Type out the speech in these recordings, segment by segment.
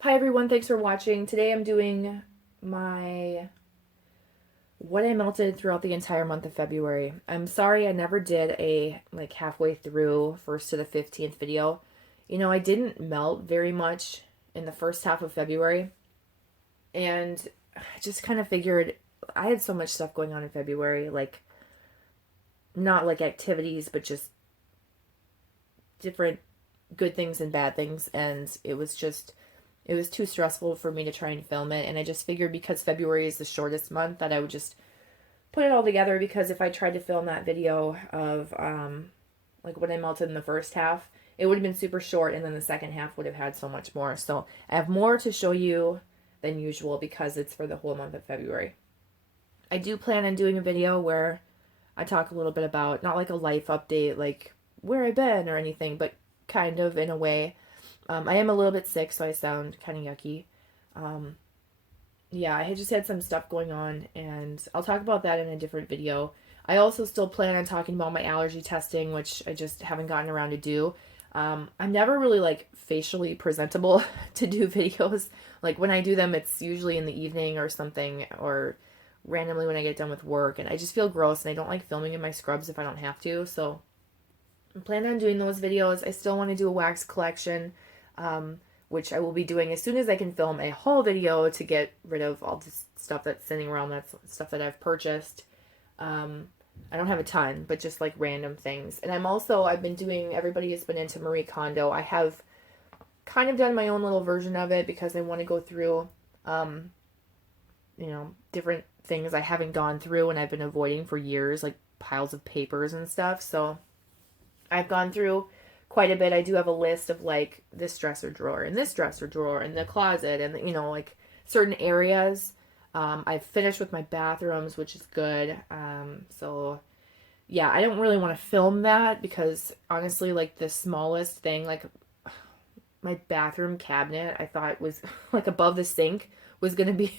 Hi everyone, thanks for watching. Today I'm doing my what I melted throughout the entire month of February. I'm sorry I never did a like halfway through 1st to the 15th video. I didn't melt very much in the first half of February, and I just kind of figured I had so much stuff going on in February, like not like activities, but just different good things and bad things, and it was too stressful for me to try and film it. And I just figured because February is the shortest month that I would just put it all together, because if I tried to film that video of like what I melted in the first half, it would have been super short, and then the second half would have had so much more. So I have more to show you than usual because it's for the whole month of February. I do plan on doing a video where I talk a little bit about, not like a life update, like where I've been or anything, but kind of in a way. I am a little bit sick, so I sound kind of yucky. Um, yeah, I had just had some stuff going on, and I'll talk about that in a different video. I also still plan on talking about my allergy testing, which I just haven't gotten around to do. I'm never really like facially presentable to do videos. Like when I do them, it's usually in the evening or something, or randomly when I get done with work, and I just feel gross, and I don't like filming in my scrubs if I don't have to. So I'm planning on doing those videos. I still want to do a wax collection, which I will be doing as soon as I can film a haul video to get rid of all this stuff that's sitting around. That's stuff that I've purchased. I don't have a ton, but just like random things. And I've been doing, everybody has been into Marie Kondo. I have kind of done my own little version of it because I want to go through, different things I haven't gone through and I've been avoiding for years, like piles of papers and stuff. So I've gone through quite a bit. I do have a list of like this dresser drawer and this dresser drawer and the closet and like certain areas. I've finished with my bathrooms, which is good. So yeah, I don't really want to film that because honestly, like the smallest thing, like my bathroom cabinet, I thought was like above the sink was gonna be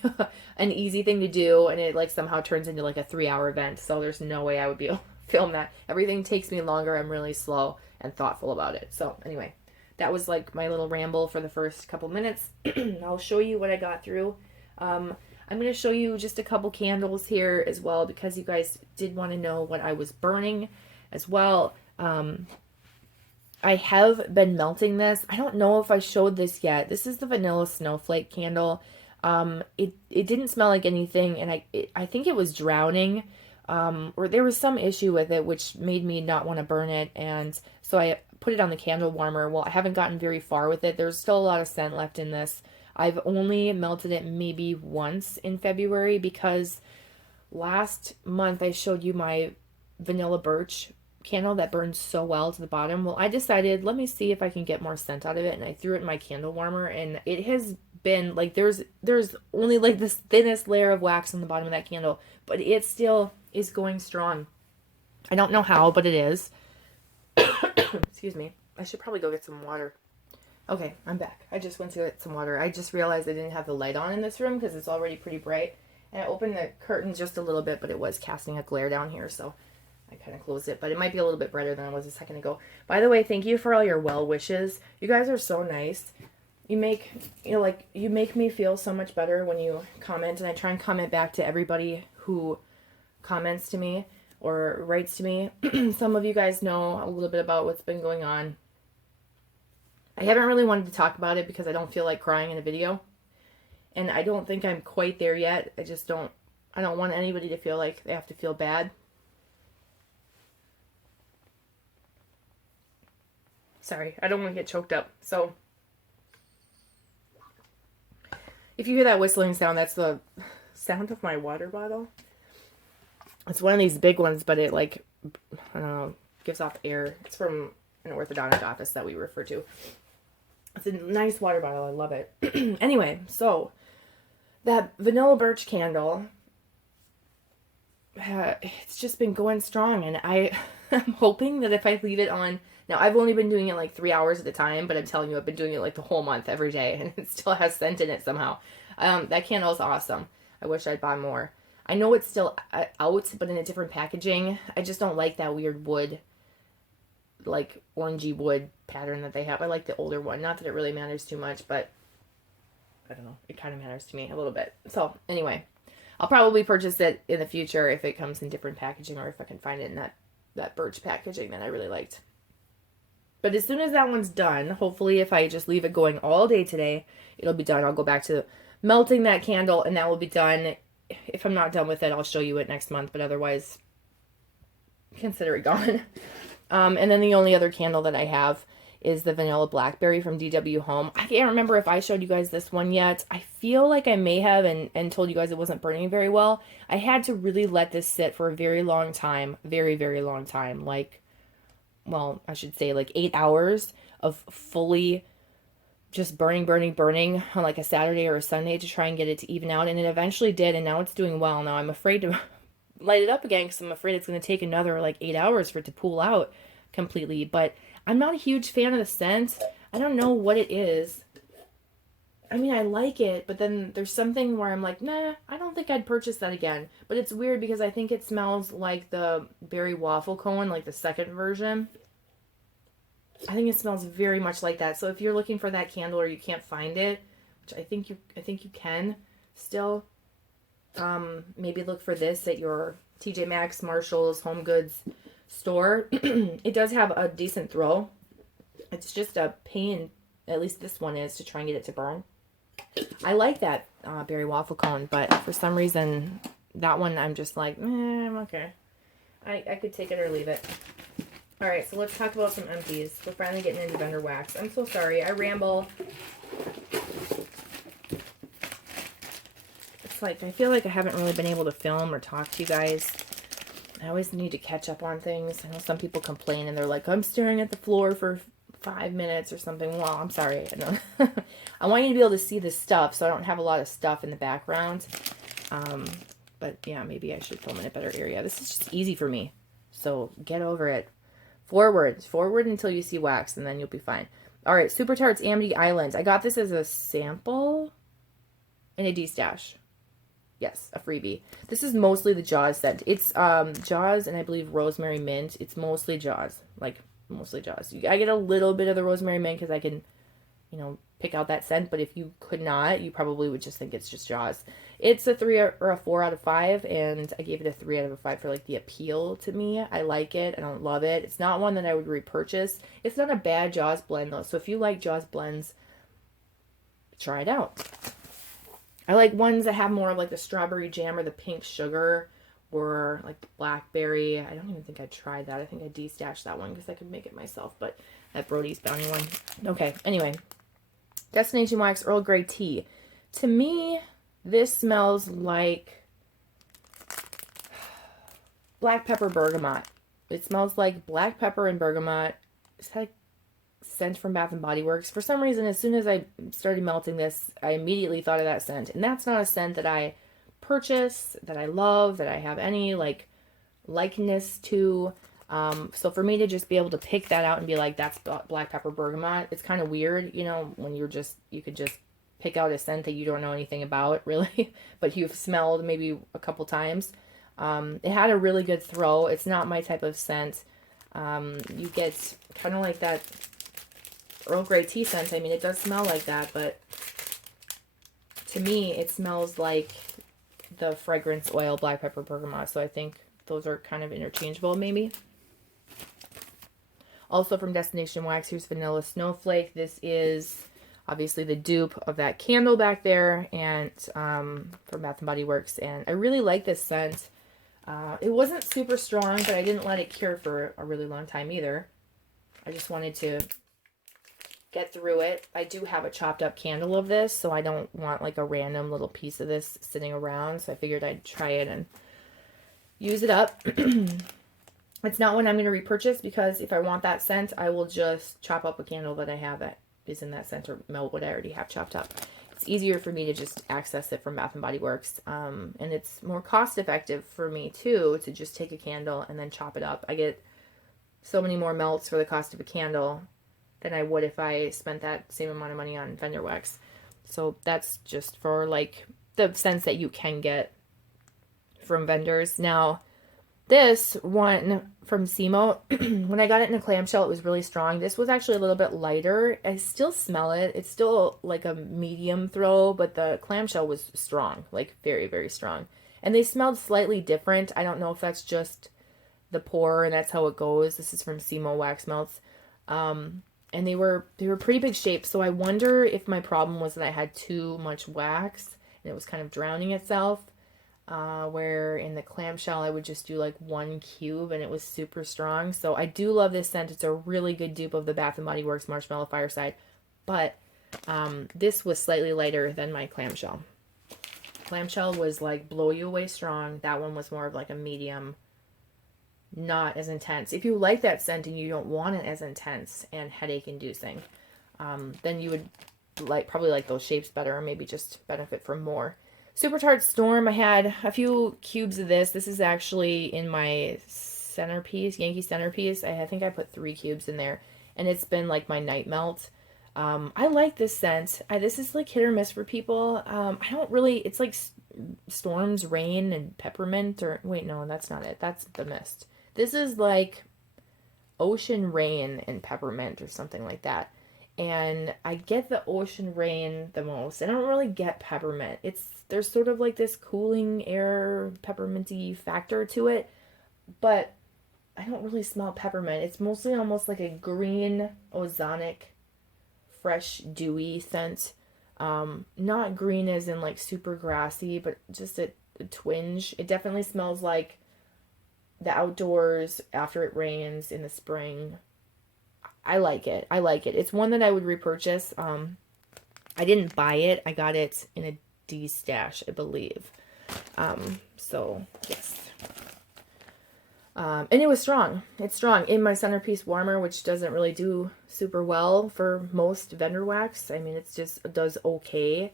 an easy thing to do, and it like somehow turns into like a 3 hour event. So there's no way I would be able to film that. Everything takes me longer. I'm really slow and thoughtful about it. So anyway, that was like my little ramble for the first couple minutes. I'll show you what I got through. I'm going to show you just a couple candles here as well because you guys did want to know what I was burning as well. I have been melting this. I don't know if I showed this yet. This is the vanilla snowflake candle. It didn't smell like anything, and I think it was drowning, or there was some issue with it which made me not want to burn it, and so I put it on the candle warmer. Well, I haven't gotten very far with it. There's still a lot of scent left in this. I've only melted it maybe once in February because last month I showed you my vanilla birch candle that burns so well to the bottom. Well, I decided, let me see if I can get more scent out of it, and I threw it in my candle warmer, and it has been like there's only like this thinnest layer of wax on the bottom of that candle, but it still is going strong. I don't know how, but it is. Excuse me. I should probably go get some water. Okay, I'm back. I just went to get some water. I just realized I didn't have the light on in this room because it's already pretty bright. And I opened the curtains just a little bit, but it was casting a glare down here, so I kind of closed it. But it might be a little bit brighter than it was a second ago. By the way, thank you for all your well wishes. You guys are so nice. You make me feel so much better when you comment, and I try and comment back to everybody who comments to me or writes to me. Some of you guys know a little bit about what's been going on. I haven't really wanted to talk about it because I don't feel like crying in a video. And I don't think I'm quite there yet. I don't want anybody to feel like they have to feel bad. Sorry, I don't want to get choked up. So, if you hear that whistling sound, that's the sound of my water bottle. It's one of these big ones, but it like, I don't know, gives off air. It's from an orthodontist office that we refer to. It's a nice water bottle. I love it. Anyway, so that vanilla birch candle, it's just been going strong, and I'm hoping that if I leave it on, now I've only been doing it like 3 hours at a time, but I'm telling you, I've been doing it like the whole month every day, and it still has scent in it somehow. That candle is awesome. I wish I'd buy more. I know it's still out, but in a different packaging. I just don't like that weird wood, like orangey wood pattern that they have. I like the older one. Not that it really matters too much, but I don't know. It kind of matters to me a little bit. So anyway, I'll probably purchase it in the future if it comes in different packaging or if I can find it in that Birch packaging that I really liked. But as soon as that one's done, hopefully if I just leave it going all day today, it'll be done. I'll go back to melting that candle and that will be done. If I'm not done with it, I'll show you it next month, but otherwise, consider it gone. And then the only other candle that I have is the Vanilla Blackberry from DW Home. I can't remember if I showed you guys this one yet. I feel like I may have and told you guys it wasn't burning very well. I had to really let this sit for a very long time. Very, very long time. Like, well, I should say like 8 hours of fully just burning on like a Saturday or a Sunday to try and get it to even out. And it eventually did, and now it's doing well. Now I'm afraid to light it up again because I'm afraid it's going to take another like 8 hours for it to cool out completely. But I'm not a huge fan of the scent. I don't know what it is. I mean, I like it, but then there's something where I'm like, nah, I don't think I'd purchase that again. But it's weird because I think it smells like the berry waffle cone, like the second version. I think it smells very much like that. So if you're looking for that candle or you can't find it, which I think you can still, maybe look for this at your TJ Maxx, Marshalls, Home Goods store. It does have a decent throw. It's just a pain, at least this one is, to try and get it to burn. I like that berry waffle cone, but for some reason, that one I'm just like, I'm okay. I could take it or leave it. All right, so let's talk about some empties. We're finally getting into vendor wax. I'm so sorry. I ramble. It's like I feel like I haven't really been able to film or talk to you guys. I always need to catch up on things. I know some people complain and they're like, I'm staring at the floor for 5 minutes or something. Well, I'm sorry. I want you to be able to see this stuff, so I don't have a lot of stuff in the background. But yeah, maybe I should film in a better area. This is just easy for me, so get over it. Forward until you see wax, and then you'll be fine. All right, Super Tarts Amity Island. I got this as a sample and a D-stash. Yes, a freebie. This is mostly the Jaws scent. It's Jaws and I believe Rosemary Mint. It's mostly Jaws, like mostly Jaws. I get a little bit of the Rosemary Mint because I can, pick out that scent. But if you could not, you probably would just think it's just Jaws. It's a 3 or a 4 out of 5, and I gave it a 3 out of 5 for like the appeal to me. I like it. I don't love it. It's not one that I would repurchase. It's not a bad Jaws blend though. So if you like Jaws blends, try it out. I like ones that have more of like the strawberry jam or the pink sugar or like the blackberry. I don't even think I tried that. I think I de-stashed that one because I could make it myself, but that Brody's Bounty one. Okay, anyway. Destination Wax Earl Grey Tea. To me, this smells like black pepper bergamot. It smells like black pepper and bergamot. It's like scent from Bath and Body Works. For some reason, as soon as I started melting this, I immediately thought of that scent. And that's not a scent that I purchase, that I love, that I have any likeness to. So for me to just be able to pick that out and be like, that's black pepper bergamot, it's kind of weird, when you could just pick out a scent that you don't know anything about, really, but you've smelled maybe a couple times. It had a really good throw. It's not my type of scent. You get kind of like that Earl Grey tea scent. I mean, it does smell like that, but to me, it smells like the fragrance oil black pepper bergamot. So I think those are kind of interchangeable, maybe. Also from Destination Wax, here's Vanilla Snowflake. This is obviously the dupe of that candle back there, and from Bath and Body Works. And I really like this scent. It wasn't super strong, but I didn't let it cure for a really long time either. I just wanted to get through it. I do have a chopped up candle of this, so I don't want like a random little piece of this sitting around. So I figured I'd try it and use it up. It's not one I'm going to repurchase because if I want that scent, I will just chop up a candle that I have that is in that scent or melt what I already have chopped up. It's easier for me to just access it from Bath and Body Works. And it's more cost effective for me too to just take a candle and then chop it up. I get so many more melts for the cost of a candle than I would if I spent that same amount of money on vendor wax. So that's just for like the scents that you can get from vendors. Now, This one from Simo, when I got it in a clamshell, it was really strong. This was actually a little bit lighter. I still smell it. It's still like a medium throw, but the clamshell was strong, like very, very strong. And they smelled slightly different. I don't know if that's just the pour and that's how it goes. This is from Simo Wax Melts. And they were pretty big shapes, so I wonder if my problem was that I had too much wax and it was kind of drowning itself. Where in the clamshell I would just do like one cube and it was super strong. So I do love this scent. It's a really good dupe of the Bath & Body Works Marshmallow Fireside. But this was slightly lighter than my clamshell. Clamshell was like blow you away strong. That one was more of like a medium, not as intense. If you like that scent and you don't want it as intense and headache inducing, then you would probably like those shapes better, or maybe just benefit from more. Super Tart Storm, I had a few cubes of this. This is actually in my centerpiece, Yankee Centerpiece. I think I put 3 cubes in there, and it's been like my night melt. I like this scent. This is like hit or miss for people. I don't really, it's like storms, rain, and peppermint, or wait, no, that's not it. That's the mist. This is like ocean rain and peppermint or something like that. And I get the ocean rain the most. I don't really get peppermint. There's sort of like this cooling air pepperminty factor to it, but I don't really smell peppermint. It's mostly almost like a green ozonic fresh dewy scent. Not green as in like super grassy, but just a twinge. It definitely smells like the outdoors after it rains in the spring. I like it. I like it. It's one that I would repurchase. I didn't buy it. I got it in a D stash, I believe. So yes. And it was strong. It's strong. In my centerpiece warmer, which doesn't really do super well for most vendor wax. I mean, it does okay.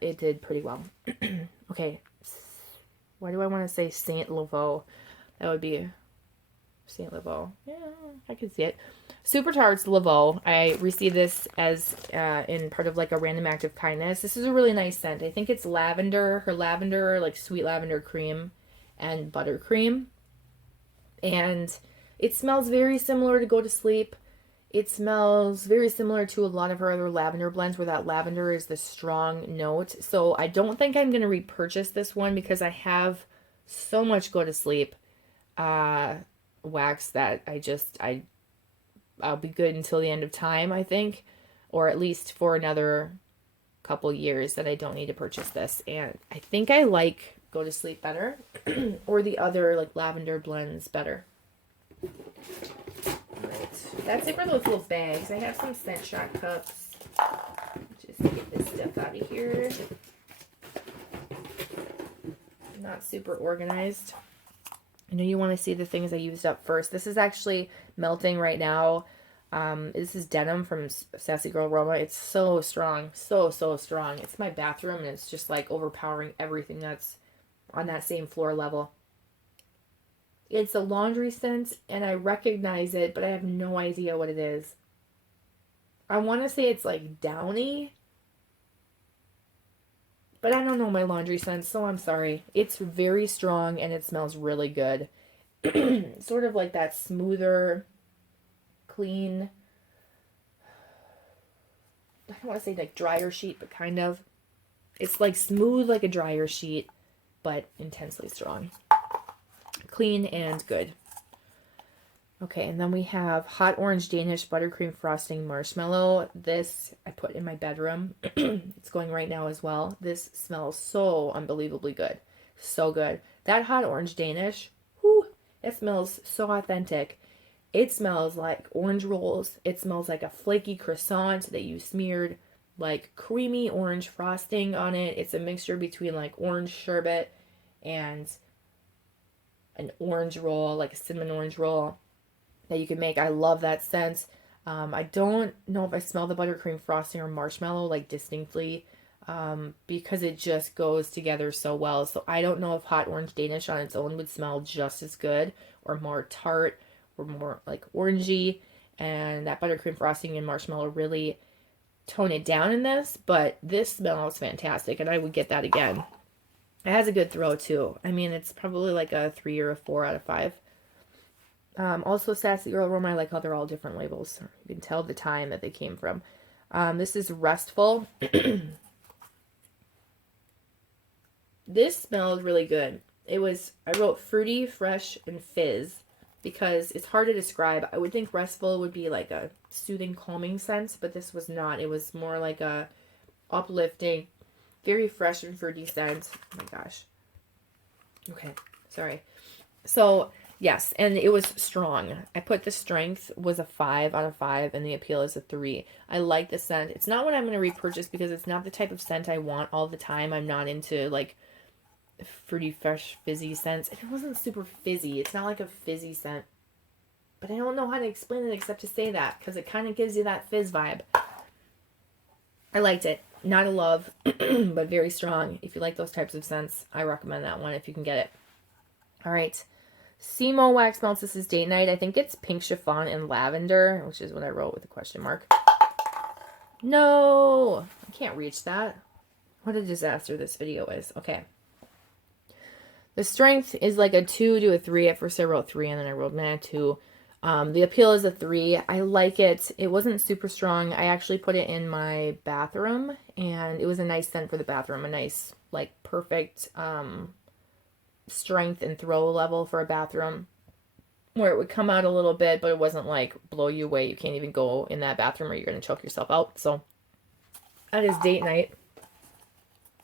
It did pretty well. Okay. Why do I want to say Saint Lavo? That would be Saint Lavo. Yeah, I can see it. Super Tarts Lavo. I received this as in part of like a random act of kindness. This is a really nice scent. I think it's lavender, her lavender, like sweet lavender cream and buttercream. And it smells very similar to Go to Sleep. It smells very similar to a lot of her other lavender blends where that lavender is the strong note. So I don't think I'm going to repurchase this one because I have so much Go to Sleep wax that I'll be good until the end of time, I think, or at least for another couple years that I don't need to purchase this. And I think I like Go to Sleep better or the other like lavender blends better. Alright, that's it for those little bags. I have some scent shot cups. Just get this stuff out of here. Not super organized. I know you want to see the things I used up first. This is actually melting right now. This is denim from Sassy Girl Aroma. It's so strong. So strong. It's my bathroom and it's just like overpowering everything that's on that same floor level. It's a laundry scent and I recognize it, but I have no idea what it is. I want to say it's like downy, but I don't know my laundry scents, so I'm sorry. It's very strong and it smells really good. Sort of like that smoother, clean, I don't want to say like dryer sheet, but kind of. It's like smooth like a dryer sheet, but intensely strong. Clean and good. Okay, and then we have Hot Orange Danish Buttercream Frosting Marshmallow. This I put in my bedroom. It's going right now as well. This smells so unbelievably good. So good. That Hot Orange Danish, whew, it smells so authentic. It smells like orange rolls. It smells like a flaky croissant that you smeared like creamy orange frosting on it. It's a mixture between like orange sherbet and an orange roll, like a cinnamon orange roll that you can make. I love that scent. I don't know if I smell the buttercream frosting or marshmallow like distinctly because it just goes together so well. So I don't know if Hot Orange Danish on its own would smell just as good or more tart or more like orangey, and that buttercream frosting and marshmallow really tone it down in this, but this smells fantastic and I would get that again. It has a good throw too. I mean, it's probably like a 3 or a 4 out of 5. Also, Sassy Girl Aroma, I like how they're all different labels. You can tell the time that they came from. This is Restful. This smelled really good. I wrote fruity, fresh, and fizz because it's hard to describe. I would think Restful would be like a soothing, calming scent, but this was not. It was more like a uplifting, very fresh and fruity scent. Oh my gosh. Okay, sorry. So, yes, and it was strong. I put the strength was a 5 out of 5, and the appeal is a 3. I like the scent. It's not what I'm going to repurchase because it's not the type of scent I want all the time. I'm not into, like, fruity, fresh, fizzy scents. It wasn't super fizzy. It's not like a fizzy scent. But I don't know how to explain it except to say that, because it kind of gives you that fizz vibe. I liked it. Not a love, but very strong. If you like those types of scents, I recommend that one if you can get it. All right. Simo wax melts. This is date night. I think it's pink chiffon and lavender, which is what I wrote with a question mark. No, I can't reach that. What a disaster this video is. Okay. The strength is like a 2 to a 3. At first I wrote 3 and then I wrote 2. The appeal is a 3. I like it. It wasn't super strong. I actually put it in my bathroom and it was a nice scent for the bathroom. A nice, like, perfect strength and throw level for a bathroom where it would come out a little bit, but it wasn't like blow you away. You can't even go in that bathroom or you're going to choke yourself out. So that is date night.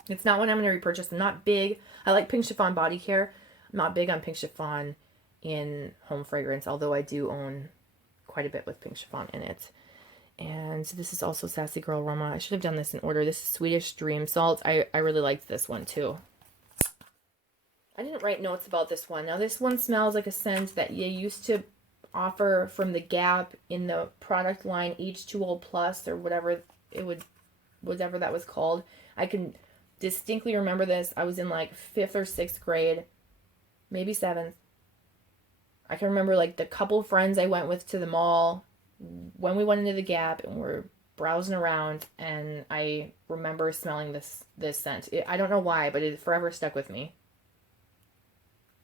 It's not what I'm going to repurchase. I'm not big. I like pink chiffon body care. I'm not big on pink chiffon in home fragrance, although I do own quite a bit with pink chiffon in it. And this is also Sassy Girl Aroma. I should have done this in order. This is Swedish Dream Salt. I really liked this one too. I didn't write notes about this one. Now this one smells like a scent that you used to offer from the Gap in the product line H2O Plus or whatever that was called. I can distinctly remember this. I was in like 5th or 6th grade, maybe 7th. I can remember like the couple friends I went with to the mall when we went into the Gap and we're browsing around, and I remember smelling this scent. I don't know why, but it forever stuck with me.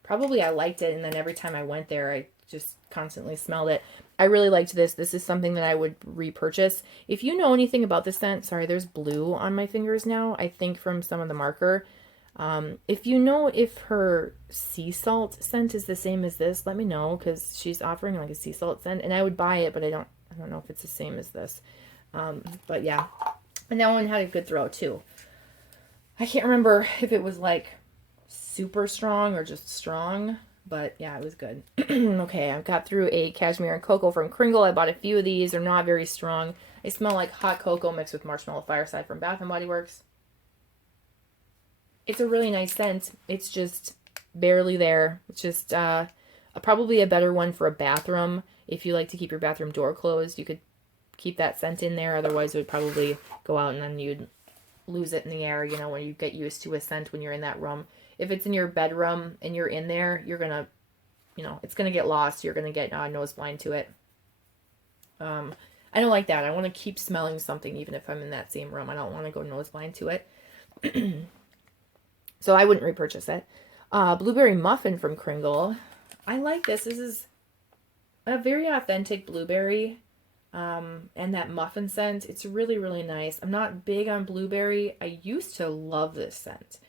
Probably I liked it, and then every time I went there, I just constantly smelled it. I really liked this. This is something that I would repurchase. If you know anything about this scent, sorry, there's blue on my fingers now, I think from some of the marker. If you know if her sea salt scent is the same as this, let me know, because she's offering like a sea salt scent, and I would buy it, but I don't know if it's the same as this. But yeah, and that one had a good throw too. I can't remember if it was like super strong or just strong, but yeah, it was good. Okay, I've got through a cashmere and cocoa from Cringle. I bought a few of these. They're not very strong. They smell like hot cocoa mixed with marshmallow fireside from Bath & Body Works. It's a really nice scent. It's just barely there. It's just probably a better one for a bathroom. If you like to keep your bathroom door closed, you could keep that scent in there. Otherwise, it would probably go out and then you'd lose it in the air, you know, when you get used to a scent when you're in that room. If it's in your bedroom and you're in there, you're going to, you know, it's going to get lost. You're going to get nose blind to it. I don't like that. I want to keep smelling something even if I'm in that same room. I don't want to go nose blind to it. So I wouldn't repurchase it. Blueberry Muffin from Cringle. I like this. This is a very authentic blueberry and that muffin scent. It's really, really nice. I'm not big on blueberry. I used to love this scent.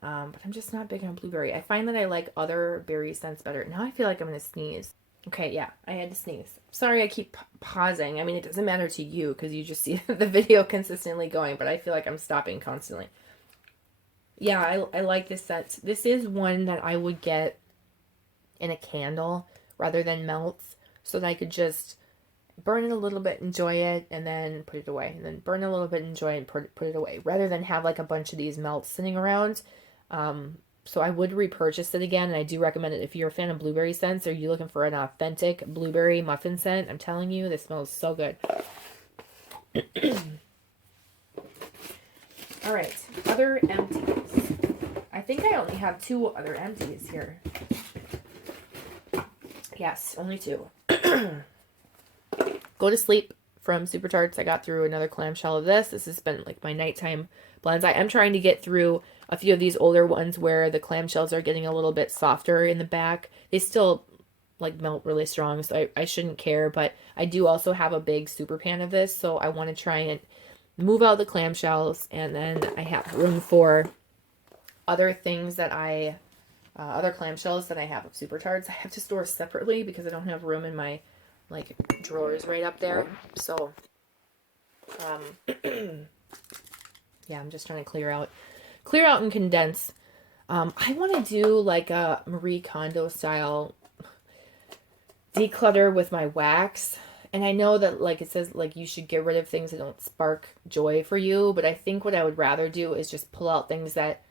But I'm just not big on blueberry. I find that I like other berry scents better. Now I feel like I'm going to sneeze. Okay, yeah, I had to sneeze. Sorry I keep pausing. I mean, it doesn't matter to you because you just see the video consistently going, but I feel like I'm stopping constantly. Yeah, I like this scent. This is one that I would get in a candle rather than melts so that I could just burn it a little bit, enjoy it, and then put it away. And then burn it a little bit, enjoy it, and put it away. Rather than have like a bunch of these melts sitting around. So I would repurchase it again, and I do recommend it if you're a fan of blueberry scents or you're looking for an authentic blueberry muffin scent. I'm telling you, this smells so good. All right, other empties. I think I only have 2 other empties here. Yes, only 2. Go to Sleep from Super Tarts. I got through another clamshell of this. This has been like my nighttime blends. I am trying to get through a few of these older ones where the clamshells are getting a little bit softer in the back. They still like melt really strong, so I shouldn't care, but I do also have a big super pan of this, so I want to try and move out the clamshells, and then I have room for other things that other clamshells that I have of Super Tarts. I have to store separately because I don't have room in my like drawers right up there. So yeah, I'm just trying to clear out and condense. I want to do like a Marie Kondo style declutter with my wax. And I know that like it says like you should get rid of things that don't spark joy for you, but I think what I would rather do is just pull out things that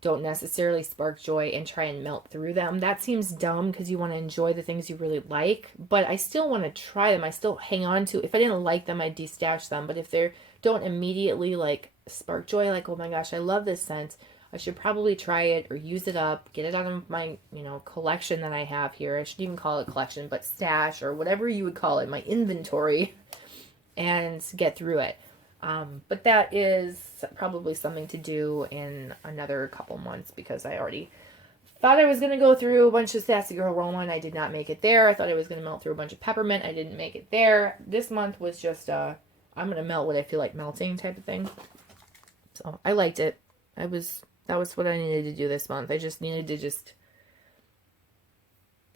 don't necessarily spark joy and try and melt through them. That seems dumb because you want to enjoy the things you really like, but I still want to try them. I still hang on to, if I didn't like them, I'd destash them. But if they don't immediately like spark joy, like, oh my gosh, I love this scent, I should probably try it or use it up, get it out of my, collection that I have here. I shouldn't even call it a collection, but stash or whatever you would call it, my inventory, and get through it. But that is probably something to do in another couple months because I already thought I was going to go through a bunch of Sassy Girl Aroma and I did not make it there. I thought I was going to melt through a bunch of peppermint. I didn't make it there. This month was just I'm going to melt what I feel like melting type of thing. So I liked it. That was what I needed to do this month. I just needed to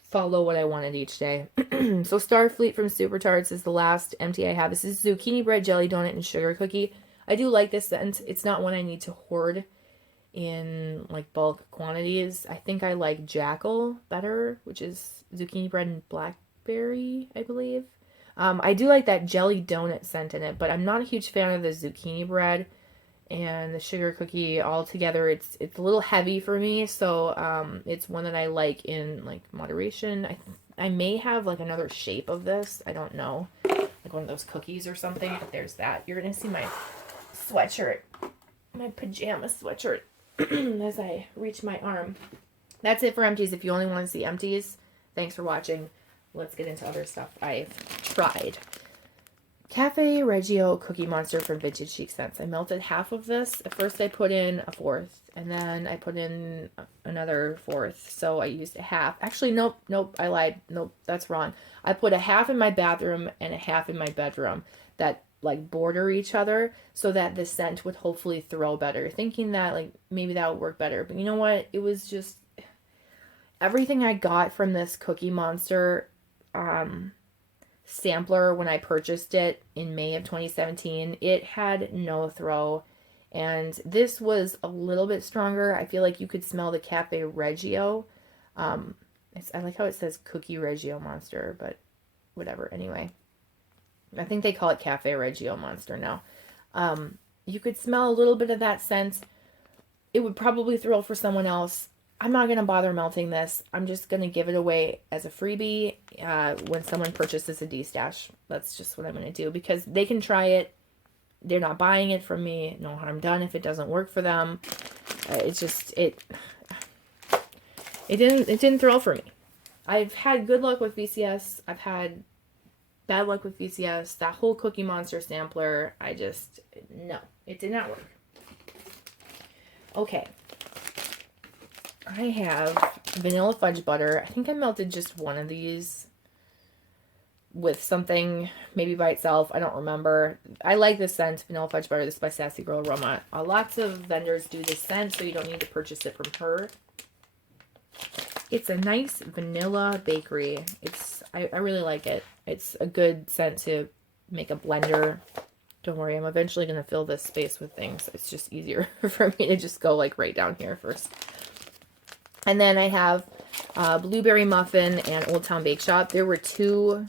follow what I wanted each day. So Starfleet from Super Tarts is the last empty I have. This is zucchini bread, jelly donut, and sugar cookie. I do like this scent. It's not one I need to hoard in like bulk quantities. I think I like Jackal better, which is zucchini bread and blackberry, I believe. I do like that jelly donut scent in it, but I'm not a huge fan of the zucchini bread and the sugar cookie all together. It's a little heavy for me, so it's one that I like in like moderation. I may have like another shape of this. I don't know, like one of those cookies or something. But there's that. You're gonna see my sweatshirt, my pajama sweatshirt, as I reach my arm. That's it for empties. If you only want to see empties, thanks for watching. Let's get into other stuff I've tried. Cafe Reggio Cookie Monster from Vintage Chic Scents. I melted half of this. At first I put in a fourth, and then I put in another fourth. So I used a half. Actually, nope, I lied. Nope, that's wrong. I put a half in my bathroom and a half in my bedroom that like border each other so that the scent would hopefully throw better. Thinking that like maybe that would work better. But you know what? It was just everything I got from this Cookie Monster sampler when I purchased it in May of 2017, it had no throw, and this was a little bit stronger. I feel like you could smell the Cafe Reggio. I like how it says Cookie Reggio Monster, but whatever. Anyway, I think they call it Cafe Reggio Monster now. You could smell a little bit of that scent. It would probably throw for someone else. I'm not going to bother melting this. I'm just going to give it away as a freebie when someone purchases a D-stash. That's just what I'm going to do because they can try it. They're not buying it from me. No harm done if it doesn't work for them. It didn't throw for me. I've had good luck with VCS. I've had bad luck with VCS. That whole Cookie Monster sampler, no, it did not work. Okay. I have vanilla fudge butter. I think I melted just one of these with something, maybe by itself. I don't remember. I like this scent, vanilla fudge butter. This is by Sassy Girl Aroma. Lots of vendors do this scent, so you don't need to purchase it from her. It's a nice vanilla bakery. I really like it. It's a good scent to make a blender. Don't worry, I'm eventually going to fill this space with things. It's just easier for me to just go like right down here first. And then I have Blueberry Muffin and Old Town Bake Shop. There were 2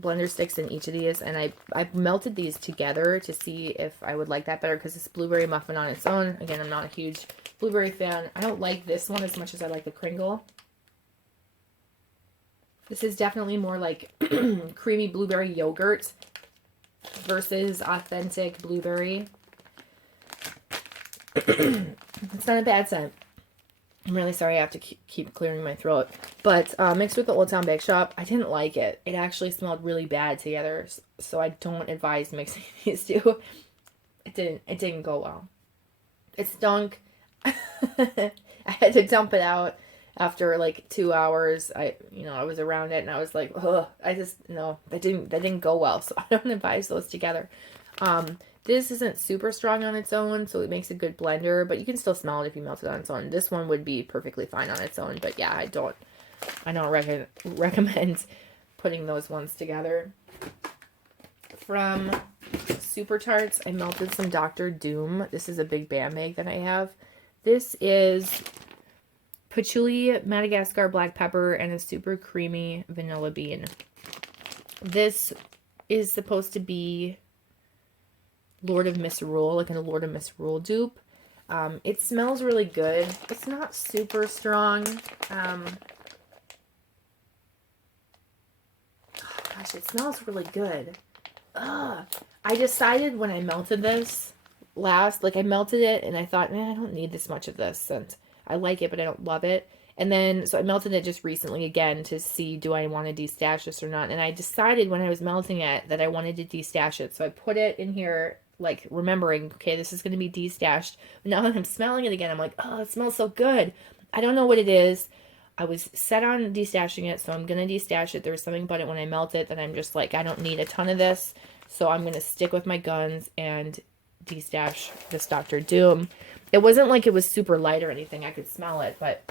blender sticks in each of these, and I melted these together to see if I would like that better because it's Blueberry Muffin on its own. Again, I'm not a huge blueberry fan. I don't like this one as much as I like the Cringle. This is definitely more like creamy blueberry yogurt versus authentic blueberry. It's not a bad scent. I'm really sorry I have to keep clearing my throat. But mixed with the Old Town Bake Shop, I didn't like it. It actually smelled really bad together. So I don't advise mixing these two. It didn't go well. It stunk. I had to dump it out after like 2 hours. I was around it and I was like, ugh, no, that didn't go well. So I don't advise those together. This isn't super strong on its own, so it makes a good blender, but you can still smell it if you melt it on its own. This one would be perfectly fine on its own, but yeah, I don't recommend putting those ones together. From Super Tarts, I melted some Dr. Doom. This is a big band bag that I have. This is patchouli, Madagascar black pepper, and a super creamy vanilla bean. This is supposed to be Lord of Misrule, like a Lord of Misrule dupe. It smells really good. It's not super strong. Oh gosh, it smells really good. I decided when I melted this last, like I melted it and I thought, man, I don't need this much of this, and I like it, but I don't love it. And then, so I melted it just recently again to see, do I want to destash this or not? And I decided when I was melting it that I wanted to destash it. So I put it in here, like remembering, okay, this is going to be destashed. But now that I'm smelling it again, I'm like, oh, it smells so good. I don't know what it is. I was set on destashing it, so I'm going to destash it. There was something about it when I melt it that I'm just like, I don't need a ton of this. So I'm going to stick with my guns and destash this Dr. Doom. It wasn't like it was super light or anything. I could smell it, but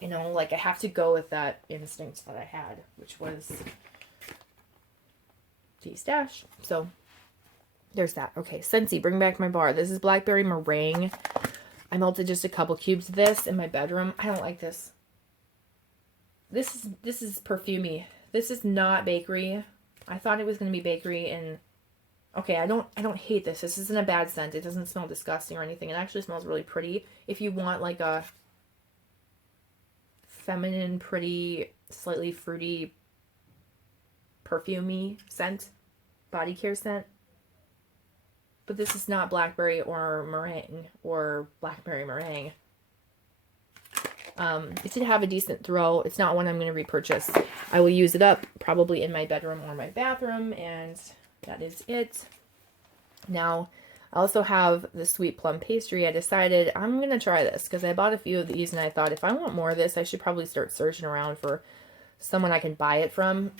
like I have to go with that instinct that I had, which was destash. So there's that. Okay, Scentsy, bring back my bar. This is blackberry meringue. I melted just a couple cubes of this in my bedroom. I don't like this. This is perfumey. This is not bakery. I thought it was going to be bakery, and okay, I don't hate this. This isn't a bad scent. It doesn't smell disgusting or anything. It actually smells really pretty. If you want like a feminine, pretty, slightly fruity, perfumey scent, body care scent. But this is not blackberry or meringue or blackberry meringue. It did have a decent throw. It's not one I'm going to repurchase. I will use it up probably in my bedroom or my bathroom, and that is it. Now, I also have the sweet plum pastry. I decided I'm going to try this because I bought a few of these and I thought if I want more of this, I should probably start searching around for someone I can buy it from.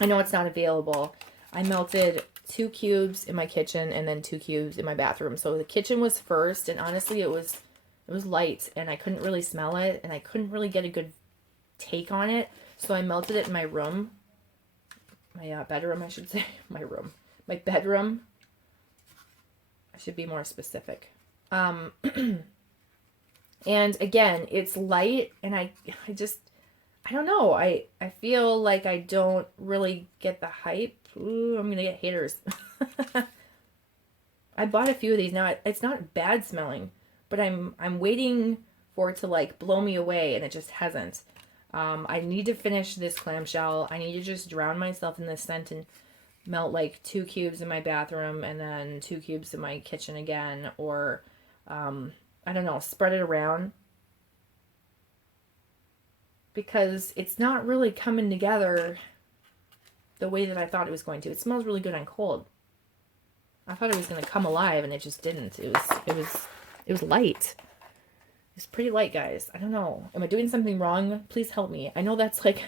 I know it's not available. I melted 2 cubes in my kitchen and then 2 cubes in my bathroom. So the kitchen was first, and honestly it was light and I couldn't really smell it and I couldn't really get a good take on it. So I melted it in my room. My bedroom, I should say. My bedroom. I should be more specific. And again, it's light and I don't know. I feel like I don't really get the hype. Ooh, I'm gonna get haters. I bought a few of these. Now it's not bad smelling, but I'm waiting for it to like blow me away, and it just hasn't. I need to finish this clamshell. I need to just drown myself in this scent and melt like 2 cubes in my bathroom and then 2 cubes in my kitchen again, or I don't know, spread it around, because it's not really coming together the way that I thought it was going to. It smells really good on cold. I thought it was going to come alive, and it just didn't. It was light. It's pretty light, guys. I don't know. Am I doing something wrong? Please help me. I know that's like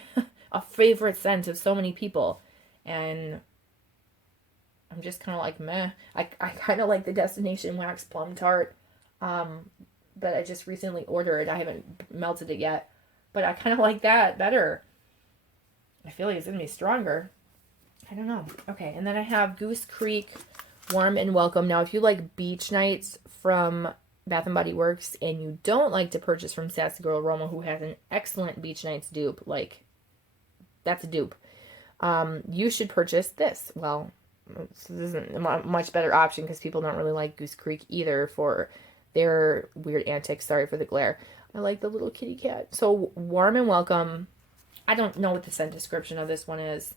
a favorite scent of so many people, and I'm just kind of like, meh. I kind of like the Destination Wax Plum Tart, but I just recently ordered. I haven't melted it yet, but I kind of like that better. I feel like it's going to be stronger. I don't know. Okay, and then I have Goose Creek Warm and Welcome. Now, if you like beach nights from Bath & Body Works and you don't like to purchase from Sassy Girl Aroma, who has an excellent beach nights dupe, like, that's a dupe, you should purchase this. Well, this isn't a much better option because people don't really like Goose Creek either for their weird antics. Sorry for the glare. I like the little kitty cat. So, Warm and Welcome, I don't know what the scent description of this one is.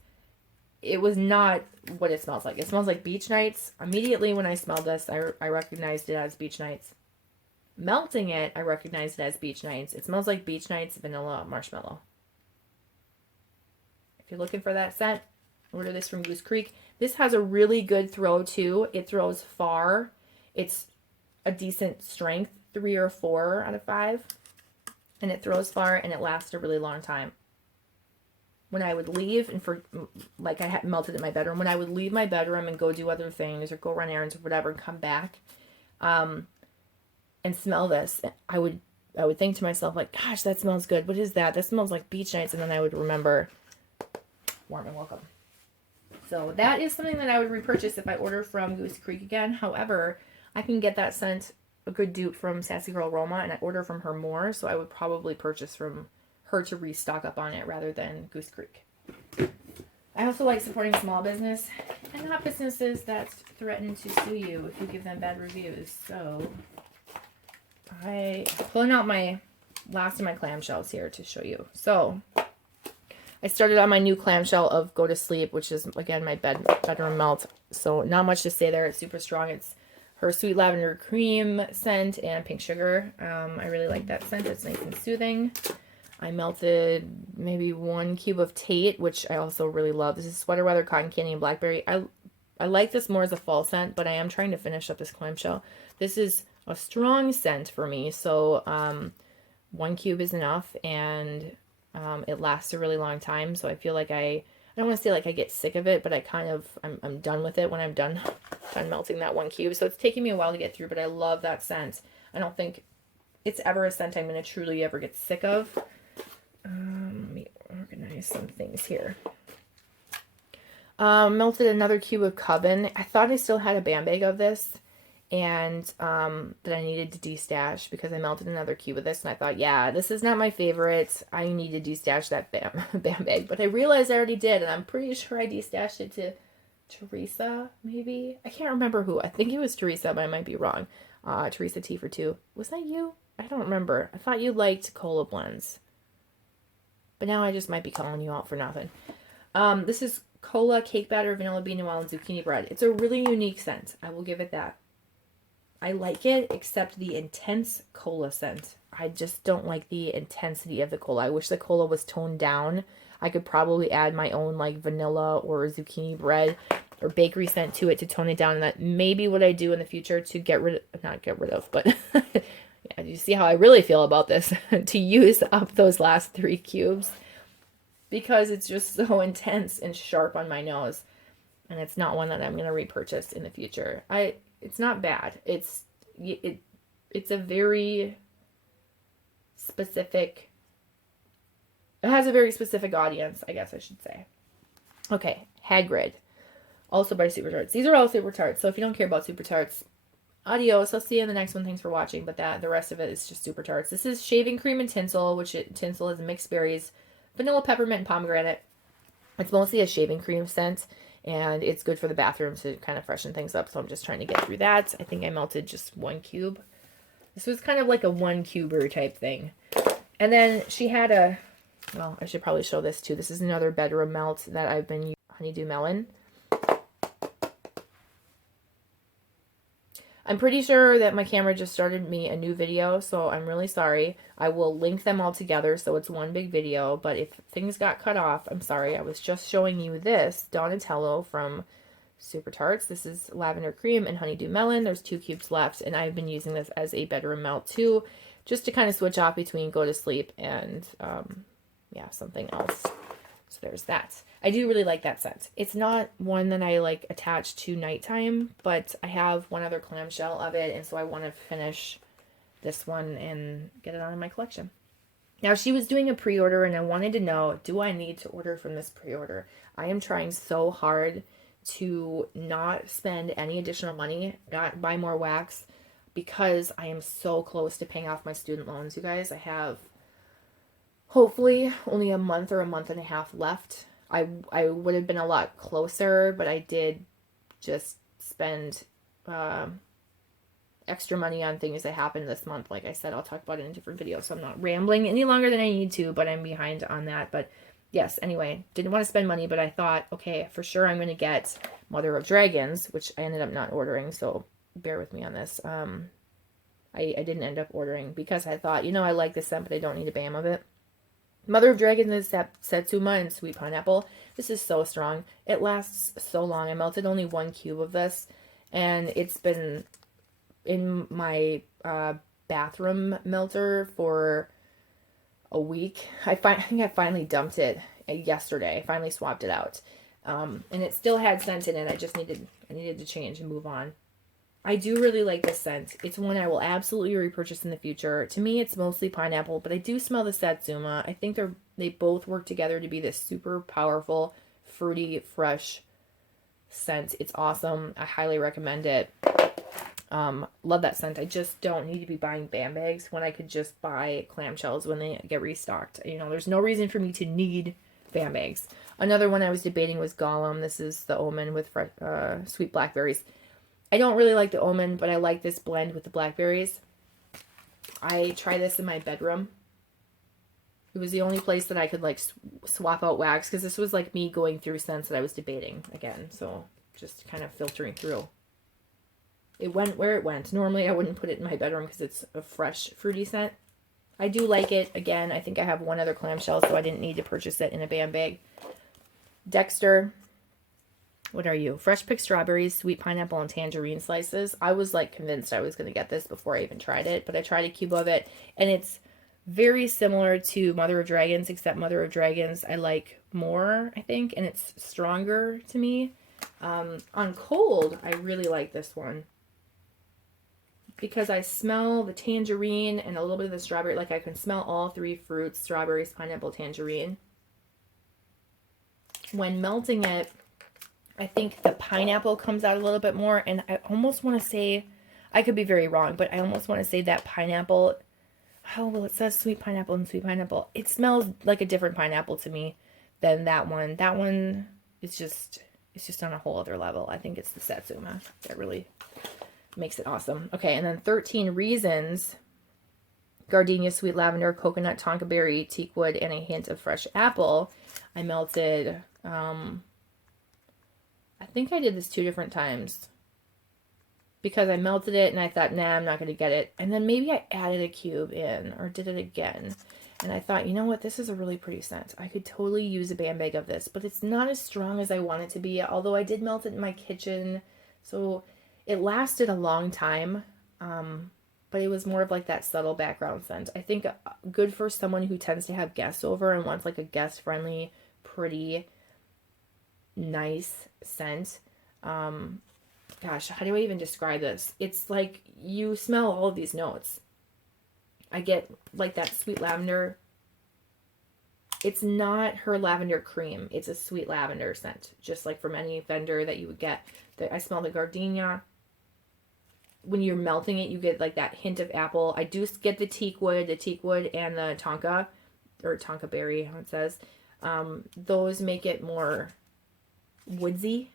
It was not what it smells like. It smells like beach nights. Immediately when I smelled this, I recognized it as beach nights. Melting it, I recognize it as Beach Nights. It smells like Beach Nights Vanilla Marshmallow. If you're looking for that scent, order this from Goose Creek. This has a really good throw too. It throws far. It's a decent strength, 3 or 4 out of 5. And it throws far and it lasts a really long time. When I would leave, and for like I had melted in my bedroom, when I would leave my bedroom and go do other things or go run errands or whatever and come back and smell this, I would think to myself like, gosh, that smells good. What is that? That smells like Beach Nights. And then I would remember Warm and Welcome. So that is something that I would repurchase if I order from Goose Creek again. However, I can get that scent a good dupe from Sassy Girl Aroma, and I order from her more, so I would probably purchase from her to restock up on it rather than Goose Creek. I also like supporting small business and not businesses that threaten to sue you if you give them bad reviews. So I'm pulling out my last of my clamshells here to show you. So I started on my new clamshell of Go to Sleep, which is again my bedroom melt. So not much to say there. It's super strong. It's her sweet lavender cream scent and pink sugar. I really like that scent. It's nice and soothing. I melted maybe 1 cube of Tate, which I also really love. This is Sweater Weather, Cotton Candy, and Blackberry. I like this more as a fall scent, but I am trying to finish up this clamshell. This is a strong scent for me, so 1 cube is enough, and it lasts a really long time. So I feel like I don't want to say like I get sick of it, but I'm done with it when I'm done melting that 1 cube. So it's taking me a while to get through, but I love that scent. I don't think it's ever a scent I'm going to truly ever get sick of. Let me organize some things here. Melted another cube of Coven. I thought I still had a band bag of this, and that I needed to destash because I melted another cube of this, and I thought, yeah, this is not my favorite. I need to destash that band bag, but I realized I already did, and I'm pretty sure I destashed it to Teresa, maybe? I can't remember who. I think it was Teresa, but I might be wrong. Teresa T for 2. Was that you? I don't remember. I thought you liked cola blends. But now I just might be calling you out for nothing. This is cola, cake batter, vanilla bean and wild zucchini bread. It's a really unique scent. I will give it that. I like it, except the intense cola scent. I just don't like the intensity of the cola. I wish the cola was toned down. I could probably add my own like vanilla or zucchini bread or bakery scent to it to tone it down. And that may be what I do in the future to not get rid of, but yeah, you see how I really feel about this, to use up those last 3 cubes because it's just so intense and sharp on my nose, and it's not one that I'm going to repurchase in the future. It's not bad. It's a very specific, it has a very specific audience, I guess I should say. Okay, Hagrid, also by Super Tarts. These are all Super Tarts, so if you don't care about Super Tarts, adios. I'll see you in the next one. Thanks for watching. But the rest of it is just Super Tarts. This is shaving cream and tinsel, tinsel is mixed berries, vanilla, peppermint, and pomegranate. It's mostly a shaving cream scent, and it's good for the bathroom to kind of freshen things up. So I'm just trying to get through that. I think I melted just 1 cube. This was kind of like a 1 cuber type thing. And then she had well, I should probably show this too. This is another bedroom melt that I've been using, Honeydew Melon. I'm pretty sure that my camera just started me a new video, so I'm really sorry. I will link them all together so it's one big video, but if things got cut off, I'm sorry. I was just showing you this Donatello from Super Tarts. This is lavender cream and honeydew melon. There's 2 cubes left, and I've been using this as a bedroom melt too, just to kind of switch off between Go to Sleep and, yeah, something else. So there's that. I do really like that scent. It's not one that I like attach to nighttime, but I have one other clamshell of it, and so I want to finish this one and get it on in my collection. Now, she was doing a pre-order, and I wanted to know, do I need to order from this pre-order? I am trying so hard to not spend any additional money, not buy more wax, because I am so close to paying off my student loans, you guys. I have hopefully only a month or a month and a half left. I would have been a lot closer, but I did just spend extra money on things that happened this month. Like I said, I'll talk about it in a different video, so I'm not rambling any longer than I need to, but I'm behind on that. But yes, anyway, didn't want to spend money, but I thought, okay, for sure I'm going to get Mother of Dragons, which I ended up not ordering, so bear with me on this. I didn't end up ordering because I thought, I like this scent, but I don't need a BAM of it. Mother of Dragons is Satsuma and Sweet Pineapple. This is so strong. It lasts so long. I melted only 1 cube of this, and it's been in my bathroom melter for a week. I think I finally dumped it yesterday. I finally swapped it out. And it still had scent in it. I needed to change and move on. I do really like this scent. It's one I will absolutely repurchase in the future. To me, it's mostly pineapple, but I do smell the Satsuma. I think they both work together to be this super powerful, fruity, fresh scent. It's awesome. I highly recommend it. Love that scent. I just don't need to be buying BAM bags when I could just buy clamshells when they get restocked. There's no reason for me to need BAM bags. Another one I was debating was Gollum. This is the Omen with sweet blackberries. I don't really like the Omen, but I like this blend with the blackberries. I try this in my bedroom. It was the only place that I could like swap out wax, because this was like me going through scents that I was debating again. So just kind of filtering through. It went where it went. Normally I wouldn't put it in my bedroom because it's a fresh fruity scent. I do like it. Again, I think I have one other clamshell, so I didn't need to purchase it in a BAM bag. Dexter. What are you? Fresh picked strawberries, sweet pineapple, and tangerine slices. I was like convinced I was going to get this before I even tried it, but I tried a cube of it, and it's very similar to Mother of Dragons, except Mother of Dragons I like more, I think, and it's stronger to me. On cold, I really like this one because I smell the tangerine and a little bit of the strawberry. Like I can smell all 3 fruits, strawberries, pineapple, tangerine. When melting it, I think the pineapple comes out a little bit more, and I almost want to say, I could be very wrong, but I almost want to say that pineapple, oh, well, it says sweet pineapple and sweet pineapple. It smells like a different pineapple to me than that one. That one is just, it's just on a whole other level. I think it's the Satsuma that really makes it awesome. Okay, and then 13 Reasons, gardenia, sweet lavender, coconut, tonka berry, teakwood, and a hint of fresh apple. I melted, I think I did this 2 different times because I melted it and I thought, nah, I'm not going to get it. And then maybe I added a cube in or did it again. And I thought, you know what? This is a really pretty scent. I could totally use a BAM bag of this, but it's not as strong as I want it to be. Although I did melt it in my kitchen. So it lasted a long time. But it was more of like that subtle background scent. I think good for someone who tends to have guests over and wants like a guest friendly, pretty, nice scent. Gosh, how do I even describe this? It's like you smell all of these notes. I get like that sweet lavender. It's not her lavender cream. It's a sweet lavender scent, just like from any vendor that you would get. I smell the gardenia. When you're melting it, you get like that hint of apple. I do get the teakwood and the tonka, or tonka berry, how it says. Those make it more woodsy.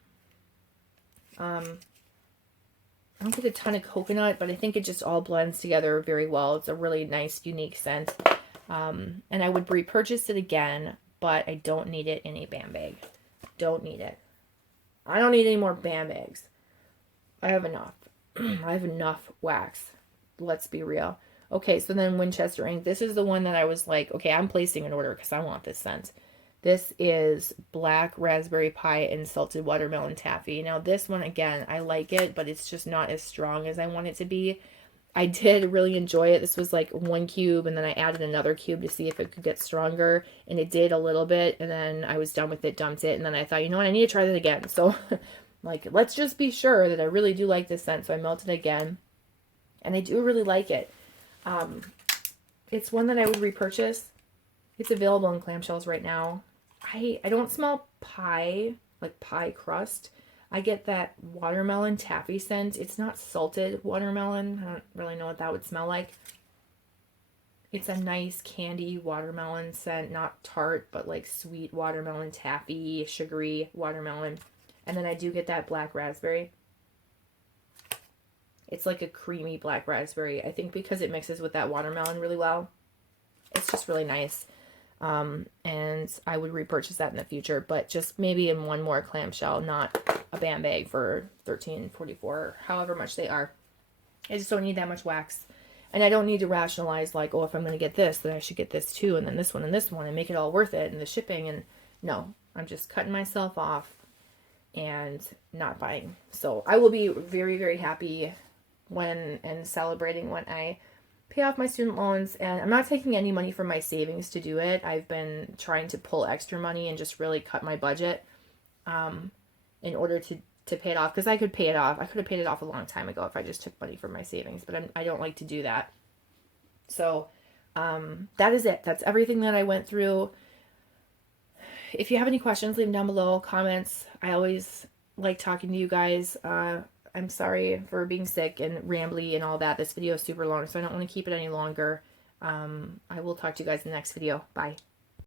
I don't get a ton of coconut, but I think it just all blends together very well. It's a really nice, unique scent. And I would repurchase it again, but I don't need it in a BAM bag. Don't need it. I don't need any more BAM bags. I have enough. I have enough wax. Let's be real. Okay, so then Winchester ink. This is the one that I was like, okay, I'm placing an order because I want this scent. This is black raspberry pie and salted watermelon taffy. Now this one, again, I like it, but it's just not as strong as I want it to be. I did really enjoy it. This was like 1 cube, and then I added another cube to see if it could get stronger, and it did a little bit, and then I was done with it, dumped it, and then I thought, you know what, I need to try that again. So, like, let's just be sure that I really do like this scent. So I melted again, and I do really like it. It's one that I would repurchase. It's available in clamshells right now. I don't smell pie, like pie crust. I get that watermelon taffy scent. It's not salted watermelon. I don't really know what that would smell like. It's a nice candy watermelon scent, not tart, but like sweet watermelon taffy, sugary watermelon. And then I do get that black raspberry. It's like a creamy black raspberry. I think because it mixes with that watermelon really well. It's just really nice. And I would repurchase that in the future, but just maybe in one more clamshell, not a BAM bag for $13.44, however much they are. I just don't need that much wax. And I don't need to rationalize like, oh, if I'm going to get this, then I should get this too, and then this one and make it all worth it, and the shipping. And no, I'm just cutting myself off and not buying. So I will be very, very happy when and celebrating when I pay off my student loans. And I'm not taking any money from my savings to do it. I've been trying to pull extra money and just really cut my budget in order to pay it off, because I could pay it off. I could have paid it off a long time ago if I just took money from my savings, but I don't like to do that. So that is it. That's everything that I went through. If you have any questions, leave them down below, comments. I always like talking to you guys. I'm sorry for being sick and rambly and all that. This video is super long, so I don't want to keep it any longer. I will talk to you guys in the next video. Bye.